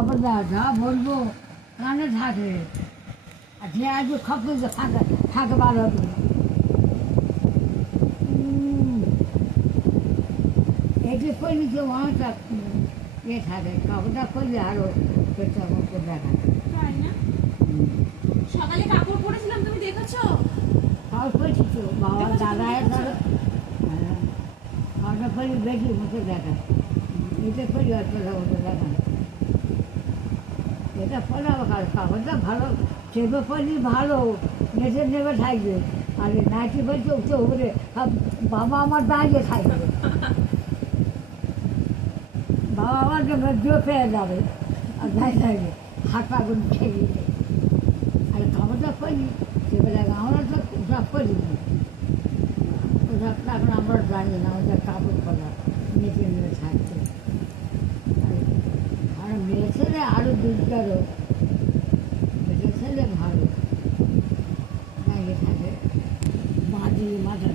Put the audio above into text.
খবরদার যা বলবো কানে থাকে আর যে আজকে খবর থাকে থাকে ভালো হবে এটি করলে কেউ অনেকটা থাকে খবরটা করলে আরও পেটটা মতো দেখা তাই না? সকালে কাপড় পরেছিলাম, তুমি দেখেছো? খবর করছি তো বাবা দেখেছো, দাদা তুমি দেখেছো? খবরটা করলে বেশি মতো দেখা এটা করি অতটা মতো দেখা এটা পরে আবার খবরটা ভালো চেপে পড়লি ভালো নেচে নেবে থাকবে আর নাইটি বলছে উঠে উপরে বাবা আমার দাঁড়িয়ে থাকবে বাবা আমার জো পেয়ে যাবে আর দাঁড়িয়ে থাকবে হাত পা করে ঠেকে আর খবরটা করি সেবেলা আমরা তো ওসব করি ওসবটা এখন আমরা জানি না ওদের কাপড় পরা নেচে নেবে থাকছে আর মেয়ে ছেলে আরও দুধটারও মেয়ে ছেলে ভালো দাঁড়িয়ে থাকে মাঝি মাথা